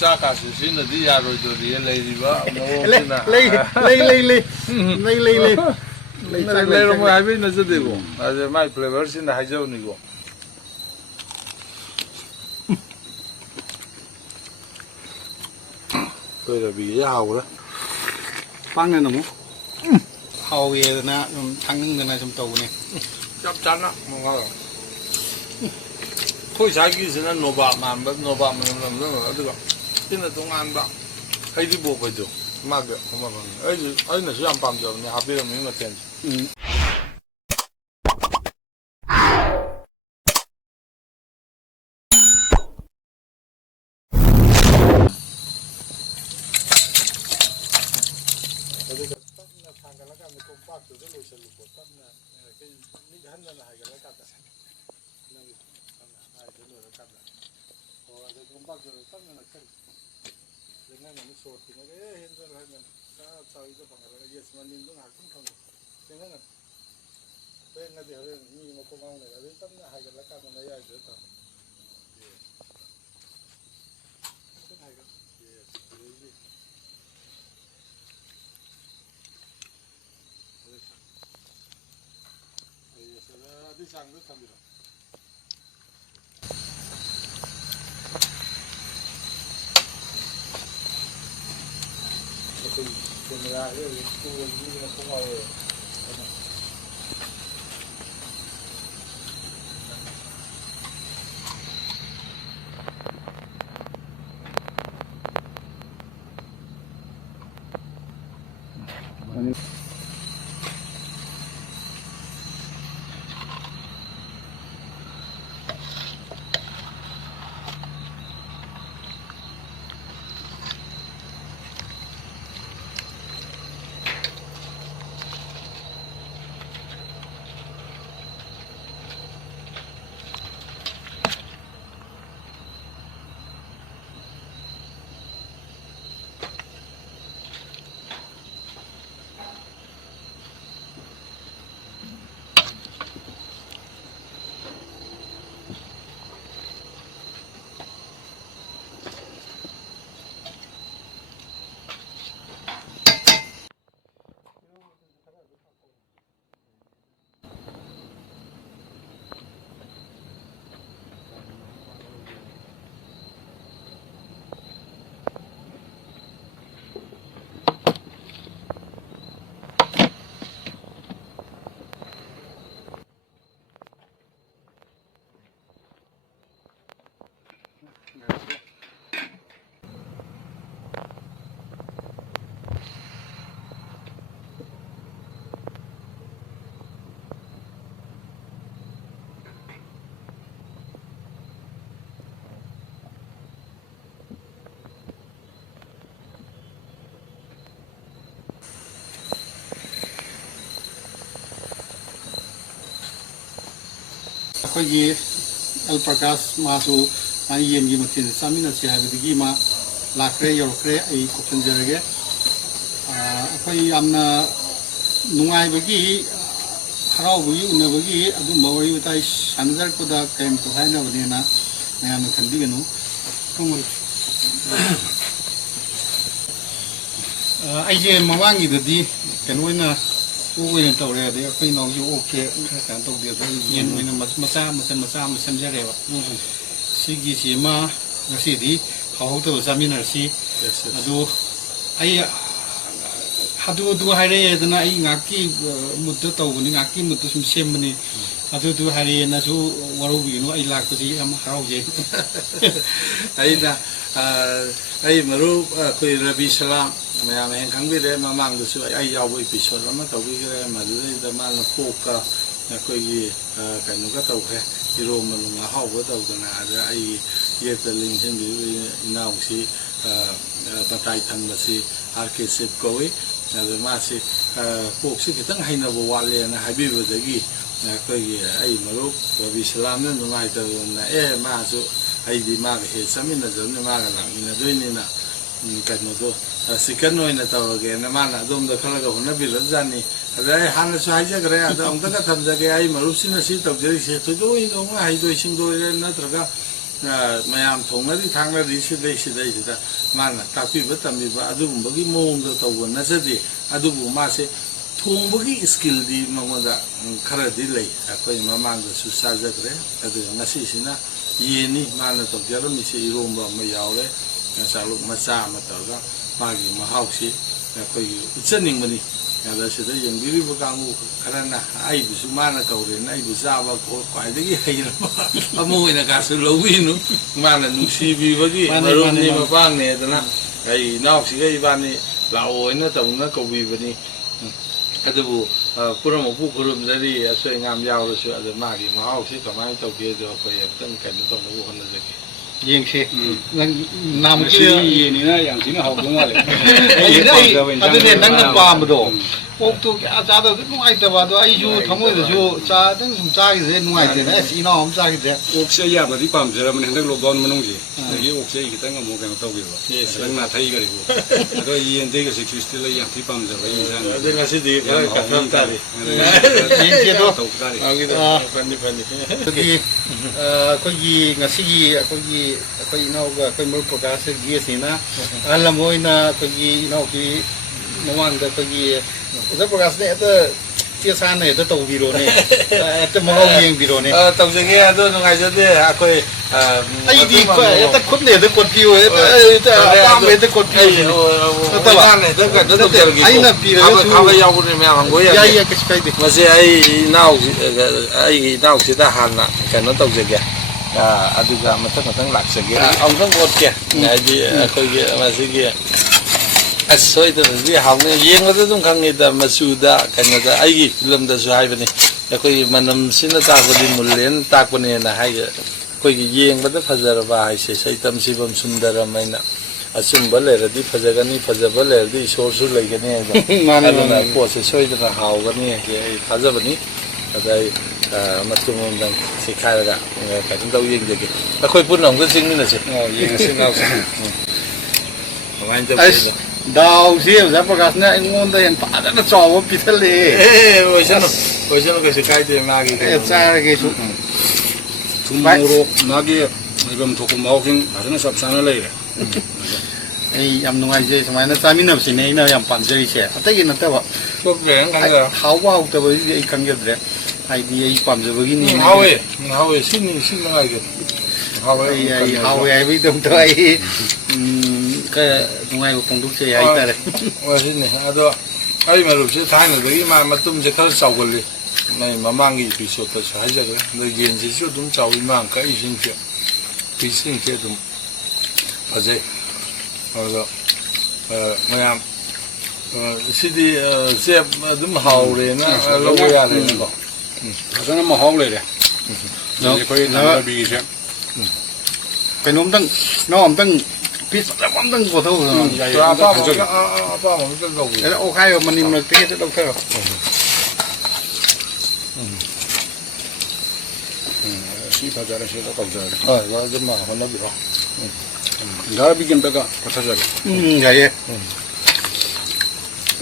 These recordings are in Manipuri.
ꯆꯥꯛꯀꯥꯁꯨ ꯁꯤꯅꯗꯤ ꯌꯥꯔꯣꯏꯗꯣꯔꯤ ꯂꯩꯔꯤꯕ ꯂꯩꯔꯝꯃꯣꯏ ꯍꯥꯏꯕꯩ ꯅꯠꯆꯗꯦꯀꯣ ꯑꯗ ꯃꯥꯏ ꯐ꯭ꯂꯦꯚꯔꯁꯤꯅ ꯍꯥꯏꯖꯕꯅꯤꯀꯣ ꯑꯩꯈꯣꯏ ꯔꯕꯤꯁꯦ ꯍꯥꯎꯈ꯭ꯔꯦ ꯄꯥꯡꯅ ꯑꯃꯨꯛ ꯍꯥꯎꯋꯦꯗꯅ ꯁꯨꯝ ꯊꯥꯡꯅꯤꯡꯗꯅ ꯁꯨꯝ ꯇꯧꯕꯅꯦ ꯆꯞ ꯆꯥꯅ ꯑꯩꯈꯣꯏ ꯁꯥꯏꯒꯤꯁꯤꯅ ꯅꯣꯕꯥꯞ ꯃꯥꯟꯕ ꯅꯣꯕꯥꯞ ꯃꯅꯝ ꯅꯝꯗꯅ ꯑꯗꯨꯒ ꯁꯤꯅ ꯇꯣꯉꯥꯟꯕ ꯍꯩꯔꯤꯕꯣꯞ ꯍꯥꯏꯗꯣ ꯃꯥꯒꯤ ꯑꯩꯅꯁꯨ ꯌꯥꯝ ꯄꯥꯝꯖꯕꯅꯦ ꯍꯥꯞꯄꯤꯔꯝꯃꯤ ꯃꯊꯦꯜꯁꯦ ꯑꯗꯨꯒ ꯇꯞꯅ ꯊꯥꯡꯒꯠꯂꯀꯥꯟꯗ ꯀꯣꯝꯄꯥꯛꯇꯨꯗ ꯂꯣꯏꯁꯤꯜꯂꯨꯀꯣ ꯇꯞꯅ ꯅꯤꯡꯍꯟꯗꯅ ꯍꯥꯏꯒꯠꯂꯀꯥꯟꯗ ꯅꯪꯒꯤ ꯍꯥꯏꯗ ꯂꯣꯏꯔꯀꯥꯟꯗ ꯍꯣꯏ ꯑꯗꯨ ꯀꯣꯝꯄꯥꯛꯇꯨꯗ ꯇꯞꯅ ꯅꯛꯁꯜꯂꯨ ꯑꯗꯩ ꯅꯪ ꯑꯃꯨꯛ ꯁꯣꯔ ꯊꯤꯡꯉꯒ ꯍꯦꯟꯖꯜ ꯍꯥꯏꯅ ꯆꯥꯎꯤꯗ ꯐꯪꯒꯠꯂꯒ ꯌꯦꯁ ꯃꯅꯤꯟꯗꯣ ꯉꯥꯏꯍꯥꯛꯇꯪ ꯊꯝꯃꯨ ꯊꯦꯡꯍꯟꯒꯅꯨ ꯊꯦꯡꯉꯗꯤ ꯍꯣꯔꯦꯟ ꯃꯤ ꯃꯀꯣꯛ ꯉꯥꯎꯅꯩ ꯑꯗꯩ ꯇꯞꯅ ꯍꯥꯏꯒꯠꯂꯀꯥꯟꯗ ꯃꯌꯥꯏꯗꯨꯗ ꯊꯝꯃꯨ ꯈꯤꯇꯪ ꯍꯥꯏꯒꯠ ꯌꯦꯁ ꯑꯗꯩꯗꯤ ꯑꯗꯨꯏ ꯆꯥꯡꯗꯣ ꯊꯝꯕꯤꯔꯣ ꯑꯩꯈꯣꯏ ꯀꯦꯃꯦꯔꯥꯁꯦ ꯍꯧꯖꯤꯛ ꯃꯤꯅ ꯈꯣꯡꯉꯥꯎꯋꯦ ꯑꯩꯈꯣꯏꯒꯤ L.Prakash 마수 ꯃꯥꯒꯤ ꯌꯦꯟꯒꯤ ꯃꯊꯦꯜ ꯆꯥꯃꯤꯟꯅꯁꯤ ꯍꯥꯏꯕꯗꯒꯤ ꯃꯥ ꯂꯥꯛꯈ꯭ꯔꯦ ꯌꯧꯔꯛꯈ꯭ꯔꯦ ꯑꯩ ꯀꯧꯁꯤꯟꯖꯔꯒꯦ ꯑꯩꯈꯣꯏ ꯌꯥꯝꯅ ꯅꯨꯡꯉꯥꯏꯕꯒꯤ ꯍꯔꯥꯎꯕꯒꯤ ꯎꯅꯕꯒꯤ ꯑꯗꯨꯝꯕ ꯋꯥꯔꯤ ꯋꯥꯇꯥꯏ ꯁꯥꯟꯅꯖꯔꯛꯄꯗ ꯀꯔꯤꯝꯇ ꯍꯥꯏꯅꯕꯅꯦꯅ ꯃꯌꯥꯝꯅ ꯈꯟꯕꯤꯒꯅꯨ ꯑꯩꯁꯦ ꯃꯃꯥꯡꯒꯤꯗꯗꯤ ꯀꯩꯅꯣ ꯑꯣꯏꯅ ꯑꯣꯛ ꯑꯣꯏꯅ ꯇꯧꯔꯦ ꯑꯗꯩ ꯑꯩꯈꯣꯏ ꯏꯅꯥꯎꯁꯨ ꯑꯣꯛꯁꯦ ꯈꯔ ꯀꯩꯅꯣ ꯇꯧꯗꯦ ꯑꯗꯣ ꯌꯦꯟ ꯑꯣꯏꯅ ꯃꯆꯥ ꯑꯃ ꯁꯦꯝꯖꯔꯦꯕ ꯁꯤꯒꯤꯁꯤꯃ ꯉꯁꯤꯗꯤ ꯍꯥꯎꯍꯧꯗꯕ ꯆꯥꯃꯤꯟꯅꯔꯁꯤ ꯑꯗꯨ ꯑꯩ ꯑꯗꯨ ꯍꯥꯏꯔꯛꯑꯦꯗꯅ ꯑꯩ ꯉꯥꯛꯀꯤ ꯃꯨꯠꯇ ꯇꯧꯕꯅꯤ ꯉꯥꯛꯀꯤ ꯃꯨꯠꯇ ꯁꯨꯝ ꯁꯦꯝꯕꯅꯤ ꯑꯗꯨ ꯍꯥꯏꯔꯛꯑꯦꯅꯁꯨ ꯋꯥꯔꯧꯕꯤꯒꯅꯨ ꯑꯩ ꯂꯥꯛꯄꯁꯤ ꯌꯥꯝ ꯍꯔꯥꯎꯖꯩ ꯑꯩ ꯃꯔꯨꯞ ꯑꯩꯈꯣꯏ ꯔꯕꯤ ꯁꯂꯥꯝ ꯃꯌꯥꯝ ꯍꯦꯟ ꯈꯪꯕꯤꯔꯦ ꯃꯃꯥꯡꯗꯁꯨ ꯑꯩ ꯌꯥꯎꯕ ꯏꯄꯤꯁꯣꯠ ꯑꯃ ꯇꯧꯕꯤꯈ꯭ꯔꯦ ꯃꯗꯨꯗꯩꯗ ꯃꯥꯅ ꯄꯣꯛꯀ ꯑꯩꯈꯣꯏꯒꯤ ꯀꯩꯅꯣꯒ ꯇꯧꯈ꯭ꯔꯦ ꯏꯔꯣꯝꯕ ꯅꯨꯡ ꯑꯍꯥꯎꯕ ꯇꯧꯗꯅ ꯑꯗ ꯑꯩꯒꯤ ꯌꯦꯠꯇ ꯂꯤꯡꯁꯤꯟꯕꯤꯔꯤꯕ ꯏꯅꯥꯎꯁꯤ ꯃꯇꯥꯏ ꯊꯪꯕꯁꯤ Rk.Chip ꯀꯧꯏ ꯑꯗ ꯃꯥꯁꯤ ꯄꯣꯛꯁꯤ ꯈꯤꯇꯪ ꯍꯩꯅꯕ ꯋꯥꯠꯂꯦꯅ ꯍꯥꯏꯕꯤꯕꯗꯒꯤ ꯑꯩꯈꯣꯏꯒꯤ ꯑꯩ ꯃꯔꯨꯞ ꯔꯕꯤ ꯁꯂꯥꯝꯅ ꯅꯨꯡꯉꯥꯏꯇꯗꯅ ꯃꯥꯁꯨ ꯑꯩꯗꯤ ꯃꯥꯒ ꯍꯦꯛ ꯆꯠꯃꯤꯟꯅꯖꯕꯅꯤ ꯃꯥꯒ ꯂꯥꯛꯃꯤꯟꯅꯗꯣꯏꯅꯤꯅ ꯀꯩꯅꯣꯗꯣ ꯆꯤꯀꯟ ꯑꯣꯏꯅ ꯇꯧꯔꯒꯦꯅ ꯃꯥꯅ ꯑꯗꯣꯝꯗ ꯈꯔꯒ ꯍꯣꯠꯅꯕꯤꯔꯕꯖꯥꯠꯅꯤ ꯑꯗ ꯑꯩ ꯍꯥꯟꯅꯁꯨ ꯍꯥꯏꯖꯈ꯭ꯔꯦ ꯑꯗꯣ ꯑꯃꯨꯛꯇꯒ ꯊꯝꯖꯒꯦ ꯑꯩ ꯃꯔꯨꯞꯁꯤꯅ ꯁꯤ ꯇꯧꯖꯔꯤꯁꯦ ꯊꯣꯏꯗꯣꯛ ꯍꯦꯟꯗꯣꯛꯅ ꯍꯩꯊꯣꯏ ꯁꯤꯡꯊꯣꯏꯔꯦ ꯅꯠꯇ꯭ꯔꯒ ꯃꯌꯥꯝ ꯊꯣꯡꯅꯔꯤ ꯊꯥꯡꯅꯔꯤ ꯁꯤꯗꯩꯁꯤꯗ ꯃꯥꯅ ꯇꯥꯛꯄꯤꯕ ꯇꯝꯕꯤꯕ ꯑꯗꯨꯒꯨꯝꯕꯒꯤ ꯃꯑꯣꯡꯗ ꯇꯧꯕ ꯅꯠꯆꯗꯦ ꯑꯗꯨꯕꯨ ꯃꯥꯁꯦ ꯊꯣꯡꯕꯒꯤ ꯁ꯭ꯀꯤꯜꯗꯤ ꯃꯉꯣꯟꯗ ꯈꯔꯗꯤ ꯂꯩ ꯑꯩꯈꯣꯏ ꯃꯃꯥꯡꯗꯁꯨ ꯆꯥꯖꯈ꯭ꯔꯦ ꯑꯗꯨꯒ ꯉꯁꯤꯁꯤꯅ ꯌꯦꯟꯅꯤ ꯃꯥꯅ ꯇꯧꯖꯔꯝꯃꯤꯁꯦ ꯏꯔꯣꯝꯕ ꯑꯃ ꯌꯥꯎꯔꯦ ꯆꯥꯂꯨꯛ ꯃꯆꯥ ꯑꯃ ꯇꯧꯔꯒ ꯃꯥꯒꯤ ꯃꯍꯥꯎꯁꯤ ꯑꯩꯈꯣꯏꯒꯤ ꯎꯠꯆꯅꯤꯡꯕꯅꯤ ꯑꯗ ꯁꯤꯗ ꯌꯦꯡꯕꯤꯔꯤꯕ ꯀꯥꯡꯕꯨ ꯈꯔꯅ ꯑꯩꯕꯨꯁꯨ ꯃꯥꯅ ꯀꯧꯔꯦꯅ ꯑꯩꯕꯨ ꯆꯥꯕ ꯈ꯭ꯋꯥꯏꯗꯒꯤ ꯍꯩꯔꯕ ꯑꯃ ꯑꯣꯏꯅ ꯀꯥꯁꯨ ꯂꯧꯕꯤꯅꯨ ꯃꯥꯅ ꯅꯨꯡꯁꯤꯕꯤꯕꯒꯤ ꯃꯔꯨꯞꯅꯤ ꯃꯄꯥꯡꯅꯤ ꯑꯗꯨꯅ ꯑꯩ ꯏꯅꯥꯎꯁꯤꯒ ꯏꯕꯥꯅꯤ ꯂꯥꯛꯑꯣꯅ ꯇꯧꯅ ꯀꯧꯕꯤꯕꯅꯤ ꯑꯗꯨꯕꯨ ꯄꯨꯝꯅꯃꯛꯄꯨ ꯈꯨꯔꯨꯝꯖꯔꯤ ꯑꯁꯣꯏ ꯑꯉꯥꯝ ꯌꯥꯎꯔꯁꯨ ꯑꯗ ꯃꯥꯒꯤ ꯃꯍꯥꯎꯁꯤ ꯀꯃꯥꯏꯅ ꯇꯧꯒꯦꯗꯣ ꯑꯩꯈꯣꯏ ꯑꯝꯇꯪ ꯀꯩꯅꯣ ꯇꯧꯅꯕ ꯍꯣꯠꯅꯖꯒꯦ ꯌꯦꯡꯁꯤ ꯅꯪ ꯅꯥꯃꯨꯛꯀꯤ ꯌꯦꯟꯅꯤꯅ ꯌꯥꯝ ꯊꯤꯅ ꯍꯥꯎꯗꯧ ꯃꯥꯜꯂꯦ ꯑꯗꯨꯅꯦ ꯅꯪꯅ ꯄꯥꯝꯕꯗꯣ ꯑꯣꯛꯇꯣ ꯀꯌꯥ ꯆꯥꯗꯕꯁꯨ ꯅꯨꯡꯉꯥꯏꯇꯕ ꯑꯗꯣ ꯑꯩꯁꯨ ꯊꯃꯣꯏꯗꯁꯨ ꯆꯥꯗꯪ ꯁꯨꯝ ꯆꯥꯈꯤꯗ꯭ꯔꯦ ꯅꯨꯡꯉꯥꯏꯇꯦꯅ ꯑꯁ ꯏꯅꯥꯎ ꯑꯃ ꯆꯥꯈꯤꯗ꯭ꯔꯦ ꯑꯣꯛꯁꯦ ꯑꯌꯥꯕꯗꯤ ꯄꯥꯝꯖꯔꯕꯅꯤ ꯍꯟꯗꯛ ꯂꯣꯛꯗꯥꯎꯟ ꯃꯅꯨꯡꯁꯦ ꯑꯗꯒꯤ ꯑꯣꯛꯁꯦ ꯑꯩ ꯈꯤꯇꯪ ꯑꯃꯨꯛ ꯀꯩꯅꯣ ꯇꯧꯈꯤꯕ ꯈꯤꯇꯪ ꯅꯥꯊꯩꯈꯔꯤꯕ ꯑꯗꯣ ꯌꯦꯟꯗꯩꯒꯁꯦ ꯈ꯭ꯔꯤꯁꯇꯦꯜ ꯑꯩ ꯌꯥꯝ ꯊꯤ ꯄꯥꯝꯖꯕ ꯏꯟꯁꯥꯡ ꯑꯗꯨ ꯉꯁꯤꯗꯤ ꯈꯔ ꯀꯠꯊꯕ ꯇꯥꯔꯦ ꯌꯦꯡꯁꯦꯗꯣ ꯇꯧꯕ ꯇꯥꯔꯦ ꯐꯅꯤ ꯑꯗꯨꯗꯤ ꯑꯩꯈꯣꯏꯒꯤ ꯉꯁꯤꯒꯤ ꯑꯩꯈꯣꯏ ꯏꯅꯥꯎꯒ ꯑꯩꯈꯣꯏ ꯃꯔꯨꯞ ꯄ꯭ꯔꯀꯥꯁ ꯒꯦꯁꯅꯤꯅ ꯑꯍꯜ ꯑꯃ ꯑꯣꯏꯅ ꯑꯩꯈꯣꯏꯒꯤ ꯏꯅꯥꯎꯒꯤ ꯃꯃꯥꯡꯗ ꯑꯩꯈꯣꯏꯒꯤ ꯑꯣꯖꯥ ꯄ꯭ꯔꯀꯥꯁꯅ ꯍꯦꯛꯇ ꯆꯦ ꯁꯥꯟꯅ ꯍꯦꯛꯇ ꯇꯧꯕꯤꯔꯣꯅꯦ ꯍꯦꯛꯇ ꯃꯍꯥꯎ ꯌꯦꯡꯕꯤꯔꯣꯅꯦ ꯇꯧꯖꯒꯦ ꯑꯗꯨ ꯅꯨꯡꯉꯥꯏꯖꯗꯦ ꯑꯩꯈꯣꯏ ꯑꯩꯗꯤ ꯍꯦꯛꯇ ꯈꯨꯠꯅ ꯍꯦꯛꯇ ꯀꯣꯠꯄꯤꯌꯨ ꯑꯄꯥꯝꯕ ꯍꯦꯛꯇ ꯀꯣꯠꯄꯤꯌꯨ ꯑꯩꯅ ꯄꯤꯔꯒꯁꯨ ꯈꯥꯕ ꯌꯥꯎꯕꯅꯦ ꯃꯌꯥꯝ ꯍꯪꯕ ꯌꯥꯏ ꯀꯩꯁꯨ ꯀꯥꯏꯗꯦ ꯃꯁꯤ ꯑꯩꯒꯤ ꯏꯅꯥꯎꯁꯤꯗ ꯍꯥꯟꯅ ꯀꯩꯅꯣ ꯇꯧꯖꯒꯦ ꯑꯗꯨꯒ ꯃꯊꯪ ꯂꯥꯛꯆꯒꯦ ꯑꯃꯨꯛꯇꯪ ꯑꯣꯠꯀꯦ ꯍꯥꯏꯗꯤ ꯑꯩꯈꯣꯏꯒꯤ ꯃꯁꯤꯒꯤ ꯑꯁ ꯁꯣꯏꯗꯅꯗꯤ ꯍꯥꯎꯅ ꯌꯦꯡꯕꯗ ꯑꯗꯨꯝ ꯈꯪꯉꯤꯗ ꯃꯆꯨꯗ ꯀꯩꯅꯣꯗ ꯑꯩꯒꯤ ꯐꯤꯂꯝꯗꯁꯨ ꯍꯥꯏꯕꯅꯤ ꯑꯩꯈꯣꯏꯒꯤ ꯃꯅꯝꯁꯤꯅ ꯇꯥꯛꯄꯗꯤ ꯃꯨꯜꯂꯦꯅ ꯇꯥꯛꯄꯅꯦꯅ ꯍꯥꯏꯒ ꯑꯩꯈꯣꯏꯒꯤ ꯌꯦꯡꯕꯗ ꯐꯖꯔꯕ ꯍꯥꯏꯁꯦ ꯁꯩꯇꯝ ꯁꯤꯕꯝ ꯁꯨꯟꯗꯔꯝ ꯍꯥꯏꯅ ꯑꯆꯨꯝꯕ ꯂꯩꯔꯗꯤ ꯐꯖꯒꯅꯤ ꯐꯖꯕ ꯂꯩꯔꯗꯤ ꯏꯁꯣꯔꯁꯨ ꯂꯩꯒꯅꯤ ꯍꯥꯏꯕ ꯑꯗꯨꯅ ꯄꯣꯠꯁꯦ ꯁꯣꯏꯗꯅ ꯍꯥꯎꯒꯅꯤ ꯍꯥꯏꯁꯦ ꯑꯩ ꯊꯥꯖꯕꯅꯤ ꯑꯗ ꯑꯩ ꯃꯇꯨꯡ ꯑꯃꯗꯪ ꯁꯤꯈꯥꯏꯔꯒ ꯀꯩꯅꯣ ꯇꯧ ꯌꯦꯡꯖꯒꯦ ꯑꯩꯈꯣꯏ ꯄꯨꯟꯅ ꯑꯃꯨꯛꯇ ꯆꯤꯡꯃꯤꯟꯅꯁꯤ ꯌꯦꯡꯉꯁꯤ ꯅꯥꯎꯁꯦ ꯀꯃꯥꯏꯅ ꯇꯧꯒꯦꯗꯣ ꯗꯥꯎꯁꯤ ꯑꯣꯖꯥ ꯄ꯭ꯔꯀꯥꯁꯅ ꯑꯩꯉꯣꯟꯗ ꯍꯦꯟꯅ ꯐꯖꯅ ꯆꯥꯎꯕ ꯄꯤꯊꯜꯂꯛꯑꯦ ꯑꯣꯏꯁꯅꯨ ꯀꯩꯁꯨ ꯀꯥꯏꯗꯦ ꯃꯥꯒꯤ ꯆꯥꯔꯒꯦꯁꯨ ꯊꯨꯝ ꯃꯣꯔꯣꯛ ꯃꯥꯒꯤ ꯂꯩꯐꯝ ꯊꯣꯛꯄ ꯃꯍꯥꯎꯁꯤꯡ ꯐꯖꯅ ꯆꯞ ꯆꯥꯅ ꯂꯩꯔꯦ ꯑꯩ ꯌꯥꯝ ꯅꯨꯡꯉꯥꯏꯖꯩ ꯁꯨꯃꯥꯏꯅ ꯆꯥꯃꯤꯟꯅꯕꯁꯤꯅꯦ ꯑꯩꯅ ꯌꯥꯝ ꯄꯥꯝꯖꯔꯤꯁꯦ ꯑꯇꯩꯒꯤ ꯅꯠꯇꯕ ꯍꯥꯎꯕ ꯍꯥꯎꯇꯕꯒꯤꯗꯤ ꯑꯩ ꯈꯪꯖꯗ꯭ꯔꯦ ꯍꯥꯏꯗꯤ ꯑꯩ ꯄꯥꯝꯖꯕꯒꯤꯅꯤ ꯍꯥꯎꯋꯦ ꯁꯤ ꯅꯨꯡꯉꯥꯏꯒꯦ ꯍꯥꯎꯋꯦ ꯍꯥꯏꯕꯒꯤꯗꯃꯛꯇ ꯑꯩ ꯈꯔ ꯅꯨꯡꯉꯥꯏꯕ ꯐꯣꯡꯗꯣꯛꯆꯩ ꯍꯥꯏꯇꯥꯔꯦ ꯁꯤꯅꯤ ꯑꯗꯣ ꯑꯩ ꯃꯔꯨꯞꯁꯦ ꯊꯥꯏꯅꯗꯒꯤ ꯃꯥ ꯃꯇꯨꯝꯁꯦ ꯈꯔ ꯆꯥꯎꯒꯜꯂꯤ ꯅꯣꯏ ꯃꯃꯥꯡꯒꯤ ꯏꯄꯤꯁꯣꯠꯇꯁꯨ ꯍꯥꯏꯖꯈ꯭ꯔꯦ ꯑꯗꯣ ꯌꯦꯟꯁꯤꯁꯨ ꯑꯗꯨꯝ ꯆꯥꯎꯋꯤ ꯃꯥ ꯀꯛꯏꯁꯤꯡꯁꯦ ꯄꯤꯁꯁꯤꯡꯁꯦ ꯑꯗꯨꯝ ꯐꯖꯩ ꯑꯗꯣ ꯃꯌꯥꯝ ꯁꯤꯗꯤ ꯆꯦꯞ ꯑꯗꯨꯝ ꯍꯥꯎꯔꯦꯅ ꯂꯧꯕ ꯌꯥꯔꯦꯅꯀꯣ ꯐꯖꯅ ꯃꯍꯥꯎ ꯂꯩꯔꯦ ꯑꯩꯈꯣꯏ ꯅꯥꯕꯤꯁꯦ ꯀꯩꯅꯣꯝꯇꯪ ꯏꯅꯥꯎ ꯑꯝꯇꯪ ꯄꯤꯁ ꯐꯖꯕ ꯑꯝꯇꯪ ꯀꯣꯊꯣꯛꯑꯣ ꯑꯄꯥꯝꯕ ꯑꯝꯇ ꯂꯧꯕꯤꯌꯨ ꯑꯣꯈꯥꯏꯕ ꯃꯅꯤꯡ ꯃꯔꯛꯇ ꯍꯦꯛꯇ ꯂꯧꯊꯔꯣ ꯁꯤ ꯐꯖꯔꯦ ꯁꯤꯗ ꯇꯧꯖꯔꯦ ꯑꯗꯨꯝ ꯍꯣꯠꯅꯕꯤꯔꯣ ꯅꯥꯕꯤꯒꯤ ꯑꯝꯇꯒ ꯀꯣꯊꯖꯔꯦ ꯌꯥꯏꯌꯦ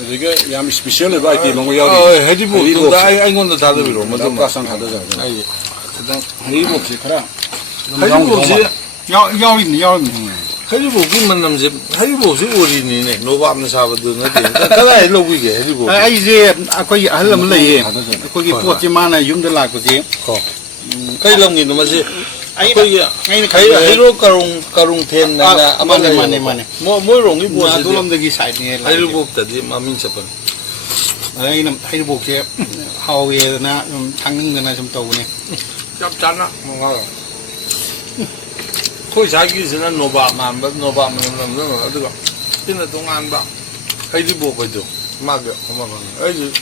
ꯑꯗꯨꯒ ꯌꯥꯝ ꯏꯁꯄꯤꯁꯤꯌꯦꯜ ꯑꯣꯏꯕ ꯑꯥꯏꯇꯦꯝ ꯑꯃ ꯌꯥꯎꯔꯤ ꯍꯩꯔꯤꯕꯣꯞꯇꯨꯗ ꯑꯩꯉꯣꯟꯗ ꯊꯥꯗꯕꯤꯔꯣ ꯃꯗꯨꯃ ꯊꯥꯗꯖꯔꯦ ꯑꯩ ꯈꯤꯇꯪ ꯍꯩꯔꯤꯕꯣꯞꯁꯤ ꯈꯔ ꯍꯩꯔꯤꯕꯣꯞꯁꯤ ꯌꯥꯎꯔꯤꯅꯤ ꯍꯩꯔꯤꯕꯣꯞꯀꯤ ꯃꯅꯝꯁꯦ ꯍꯩꯔꯤꯕꯣꯞꯁꯤ ꯑꯣꯏꯔꯤꯅꯤꯅꯦ ꯅꯣꯕꯥꯞꯅ ꯁꯥꯕꯗꯨ ꯅꯠꯇꯦ ꯀꯗꯥꯏ ꯂꯧꯕꯤꯒꯦ ꯍꯩꯔꯤꯕꯣꯞ ꯑꯩꯁꯦ ꯑꯩꯈꯣꯏꯒꯤ ꯑꯍꯜ ꯑꯃ ꯂꯩꯌꯦ ꯑꯩꯈꯣꯏꯒꯤ ꯄꯣꯠꯁꯦ ꯃꯥꯅ ꯌꯨꯝꯗ ꯂꯥꯛꯄꯁꯦ ꯀꯩ ꯂꯝꯒꯤꯅꯣ ꯃꯁꯤ ꯑꯩꯈꯣꯏꯒꯤ ꯍꯩꯔꯣꯛ ꯀꯔꯨꯡꯊꯦꯟ ꯍꯥꯏꯅ ꯑꯃ ꯂꯩ ꯃꯥꯅꯦ ꯃꯣꯏꯔꯣꯝꯒꯤ ꯄꯣꯠꯁꯤꯗꯤ ꯑꯗꯣꯝꯗꯒꯤ ꯁꯥꯏꯠꯅꯦ ꯍꯩꯔꯤꯕꯣꯞꯇꯗꯤ ꯃꯃꯤꯡ ꯆꯠꯄꯅꯤ ꯑꯩꯅ ꯍꯩꯔꯤꯕꯣꯞꯁꯦ ꯍꯥꯎꯋꯦꯗꯅ ꯁꯨꯝ ꯈꯪꯅꯤꯡꯗꯅ ꯁꯨꯝ ꯇꯧꯕꯅꯦ ꯆꯞ ꯆꯥꯅ ꯑꯩꯈꯣꯏ ꯁꯥꯏꯒꯤꯁꯤꯅ ꯅꯣꯕꯥꯞ ꯃꯥꯟꯕ ꯅꯣꯕꯥꯞ ꯃꯅꯝ ꯑꯗꯨꯒ ꯁꯤꯅ ꯇꯣꯉꯥꯟꯕ ꯍꯩꯔꯤꯕꯣꯞ ꯍꯥꯏꯗꯣ ꯃꯥꯒꯤ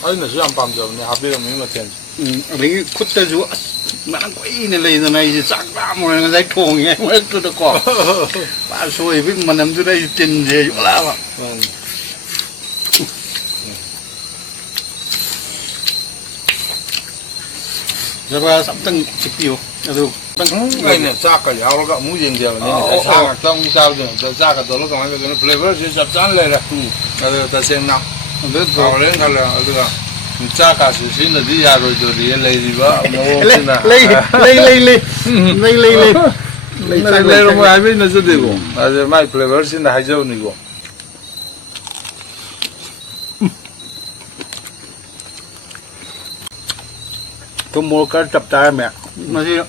ꯑꯩꯅꯁꯨ ꯌꯥꯝ ꯄꯥꯝꯖꯕꯅꯦ ꯍꯥꯞꯄꯤꯔꯝꯃꯤ ꯃꯊꯦꯜꯁꯦ ꯑꯗꯒꯤ ꯈꯨꯠꯇꯁꯨ ꯑꯁ ꯃꯅꯝ ꯀꯨꯏꯅ ꯂꯩꯗꯅ ꯑꯩꯁꯦ ꯆꯥꯛ ꯂꯥꯝꯃꯨꯔꯦ ꯉꯁꯥꯏ ꯊꯣꯡꯉꯦ ꯃꯔꯛꯇꯨꯗꯀꯣ ꯁꯣꯏꯕꯒꯤ ꯃꯅꯝꯗꯨꯗ ꯑꯩꯁꯦ ꯇꯤꯟꯁꯦ ꯌꯣꯠꯂꯛꯑꯕ ꯖꯕꯥꯁ ꯑꯝꯇꯪ ꯆꯤꯛꯄꯤꯌꯨ ꯑꯗꯨ ꯑꯩꯅ ꯆꯥꯛꯀ ꯌꯥꯎꯔꯒ ꯑꯃꯨꯛ ꯌꯦꯡꯖꯕꯅꯤ ꯉꯁꯥꯏ ꯁꯥ ꯉꯥꯛꯇ ꯑꯃꯨꯛ ꯆꯥꯕꯗꯨ ꯆꯥꯛꯀ ꯇꯧꯔꯒ ꯀꯃꯥꯏꯅ ꯇꯧꯗꯣꯏꯅꯣ ꯐ꯭ꯂꯦꯚꯔꯁꯤ ꯆꯞ ꯆꯥꯅ ꯂꯩꯔꯦ ꯑꯗꯨꯒ ꯇꯁꯦꯡꯅ ꯍꯥꯎꯔꯦꯅ ꯈꯜꯂꯦ ꯑꯗꯨꯒ ꯆꯥꯛꯀꯥꯁꯤ ꯁꯤꯅꯗꯤ ꯌꯥꯔꯣꯏꯗꯣꯔꯤꯌꯦ ꯂꯩꯔꯤꯕ ꯃꯑꯣꯡꯁꯤꯅ ꯂꯩ ꯂꯩꯔꯝꯃꯣꯏ ꯍꯥꯏꯕꯩ ꯅꯠꯆꯗꯦꯀꯣ ꯑꯗ ꯃꯥꯏ ꯐ꯭ꯂꯦꯚꯔꯁꯤꯅ ꯍꯥꯏꯖꯕꯅꯤꯀꯣ ꯊꯨꯝ ꯃꯣꯔꯣꯛ ꯈꯔ ꯆꯞ ꯆꯥꯔꯝꯃꯦ ꯃꯁꯤ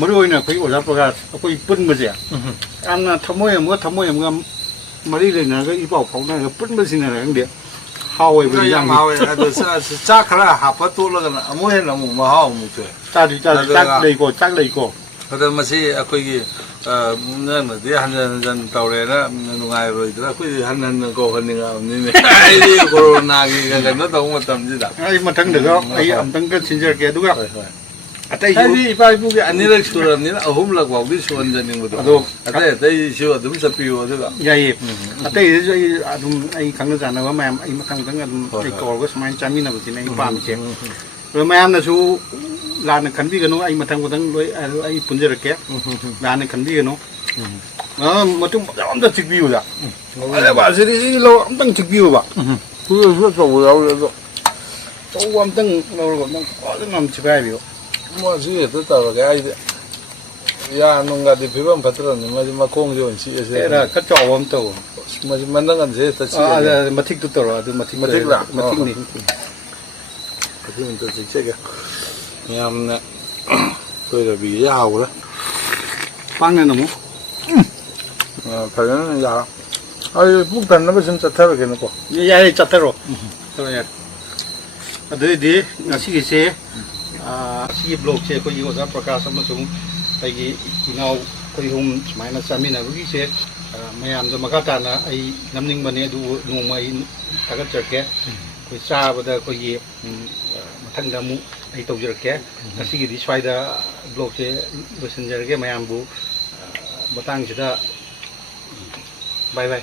ꯃꯔꯨ ꯑꯣꯏꯅ ꯑꯩꯈꯣꯏ ꯑꯣꯖꯥ ꯄ꯭ꯔꯀꯥꯁ ꯑꯩꯈꯣꯏ ꯄꯨꯟꯕꯁꯦ ꯌꯥꯝꯅ ꯊꯃꯣꯏ ꯑꯃꯒ ꯃꯔꯤ ꯂꯩꯅꯔꯒ ꯏꯄꯥꯎ ꯐꯥꯎꯅꯔꯒ ꯄꯨꯟꯕꯁꯤꯅꯔ ꯈꯪꯗꯦ ꯍꯥꯎꯋꯦꯕ ꯌꯥꯝ ꯍꯥꯎꯋꯦ ꯑꯗꯣ ꯆꯥꯛ ꯈꯔ ꯍꯥꯞꯄ ꯇꯣꯠꯂꯒꯅ ꯑꯃꯨꯛ ꯍꯦꯟꯅ ꯑꯃꯨꯛ ꯃꯍꯥꯎ ꯑꯃꯨꯛ ꯊꯣꯛꯑꯦ ꯆꯥꯛ ꯂꯩꯀꯣ ꯑꯗꯣ ꯃꯁꯤ ꯑꯩꯈꯣꯏꯒꯤ ꯅꯪꯅꯗꯤ ꯍꯟꯖꯟ ꯍꯟꯖꯟ ꯇꯧꯔꯦꯅ ꯅꯨꯡꯉꯥꯏꯔꯣꯏꯗ꯭ꯔꯥ ꯑꯩꯈꯣꯏꯗꯤ ꯍꯟꯅ ꯀꯧꯍꯟꯅꯤꯡꯉꯕꯅꯤꯅꯦ ꯑꯩꯗꯤ ꯀꯣꯔꯣꯅꯥꯒꯤ ꯀꯩꯅꯣ ꯇꯧꯕ ꯃꯇꯝꯁꯤꯗ ꯑꯩ ꯃꯊꯪꯗꯒ ꯑꯩ ꯑꯝꯇꯪꯒ ꯁꯤꯟꯖꯔꯛꯀꯦ ꯑꯗꯨꯒ ꯑꯇꯩꯁꯨ ꯍꯥꯏꯗꯤ ꯏꯄꯥ ꯏꯄꯨꯒꯤ ꯑꯅꯤꯔꯛ ꯁꯨꯔꯕꯅꯤꯅ ꯑꯍꯨꯝꯂꯛ ꯐꯥꯎꯗꯤ ꯁꯨꯍꯟꯖꯅꯤꯡꯕꯗꯣ ꯑꯗꯣ ꯑꯇꯩꯁꯨ ꯑꯗꯨꯝ ꯆꯠꯄꯤꯌꯨ ꯑꯗꯨꯒ ꯌꯥꯏꯌꯦ ꯑꯇꯩꯗꯁꯨ ꯑꯩ ꯑꯗꯨꯝ ꯑꯩ ꯈꯪꯅ ꯆꯥꯟꯅꯕ ꯃꯌꯥꯝ ꯑꯩ ꯃꯊꯪ ꯑꯗꯨꯝ ꯑꯩ ꯀꯧꯔꯒ ꯁꯨꯃꯥꯏꯅ ꯆꯥꯃꯤꯟꯅꯕꯁꯤꯅ ꯑꯩ ꯄꯥꯝꯃꯤꯁꯦ ꯑꯗꯣ ꯃꯌꯥꯝꯅꯁꯨ ꯂꯥꯟꯅ ꯈꯟꯕꯤꯒꯅꯨ ꯑꯩ ꯃꯊꯪ ꯂꯣꯏ ꯑꯩ ꯄꯨꯟꯖꯔꯛꯀꯦ ꯂꯥꯟꯅ ꯈꯟꯕꯤꯒꯅꯨ ꯃꯇꯨꯡ ꯑꯝꯇ ꯆꯤꯛꯄꯤꯌꯨꯗ ꯑꯁꯤꯗꯤ ꯂꯧ ꯑꯝꯇꯪ ꯆꯤꯛꯄꯤꯌꯨꯕ ꯄꯨꯔꯁꯨ ꯑꯆꯧꯕ ꯌꯥꯎꯔꯤ ꯑꯗꯣ ꯑꯆꯧꯕ ꯑꯝꯇꯪ ꯂꯧꯔꯒ ꯑꯝꯇꯪ ꯐꯖꯅ ꯆꯤꯛꯈꯥꯏꯕꯤꯌꯨ ꯃꯁꯤ ꯍꯦꯛꯇ ꯇꯧꯔꯒꯦ ꯑꯩꯗꯤ ꯌꯥ ꯅꯨꯡꯒꯗꯤ ꯐꯤꯕꯝ ꯐꯠꯇ꯭ꯔꯕꯅꯤ ꯃꯁꯤ ꯃꯈꯣꯡꯁꯦ ꯑꯣꯏꯅ ꯆꯤꯛꯑꯁꯦ ꯈꯔ ꯆꯥꯎꯕ ꯑꯃ ꯇꯧ ꯃꯁꯤ ꯃꯅꯪꯒꯟꯁꯦ ꯍꯦꯛꯇ ꯆꯤꯛꯑꯒꯦ ꯃꯊꯤꯛꯇꯨ ꯇꯧꯔꯣ ꯑꯗꯨ ꯃꯊꯤꯛꯅꯤ ꯑꯗꯨ ꯑꯝꯇ ꯆꯤꯛꯆꯒꯦ ꯌꯥꯝꯅ ꯑꯩꯈꯣꯏ ꯔꯕꯤꯁꯦ ꯍꯥꯎꯈ꯭ꯔꯦ ꯄꯥꯡꯅ ꯑꯃꯨꯛ ꯐꯖꯅ ꯌꯥꯔ ꯑꯩ ꯄꯨꯛ ꯊꯟꯅꯕ ꯁꯨꯝ ꯆꯠꯊꯔꯒꯦꯅꯀꯣ ꯌꯥꯏ ꯆꯠꯊꯔꯣ ꯌꯥꯔꯦ ꯑꯗꯨꯏꯗꯤ ꯉꯁꯤꯒꯤꯁꯦ ꯑꯁꯤꯒꯤ ꯕ꯭ꯂꯣꯛꯁꯦ ꯑꯩꯈꯣꯏꯒꯤ ꯑꯣꯖꯥ ꯄ꯭ꯔꯀꯥꯁ ꯑꯃꯁꯨꯡ ꯑꯩꯒꯤ ꯏꯅꯥꯎ ꯑꯩꯈꯣꯏ ꯑꯍꯨꯝ ꯁꯨꯃꯥꯏꯅ ꯆꯥꯃꯤꯟꯅꯕꯒꯤꯁꯦ ꯃꯌꯥꯝꯗ ꯃꯈꯥ ꯇꯥꯅ ꯑꯩ ꯅꯝꯅꯤꯡꯕꯅꯦ ꯑꯗꯨꯕꯨ ꯅꯣꯡꯃ ꯑꯩ ꯊꯥꯒꯠꯆꯔꯛꯀꯦ ꯑꯩꯈꯣꯏ ꯆꯥꯕꯗ ꯑꯩꯈꯣꯏꯒꯤ ꯃꯊꯪꯗ ꯑꯃꯨꯛ ꯑꯩ ꯇꯧꯖꯔꯛꯀꯦ ꯉꯁꯤꯒꯤꯗꯤ ꯁ꯭ꯋꯥꯏꯗ ꯕ꯭ꯂꯣꯛꯁꯦ ꯂꯣꯏꯁꯤꯟꯖꯔꯒꯦ ꯃꯌꯥꯝꯕꯨ ꯃꯇꯥꯡꯁꯤꯗ ꯕꯥꯏ ꯕꯥꯏ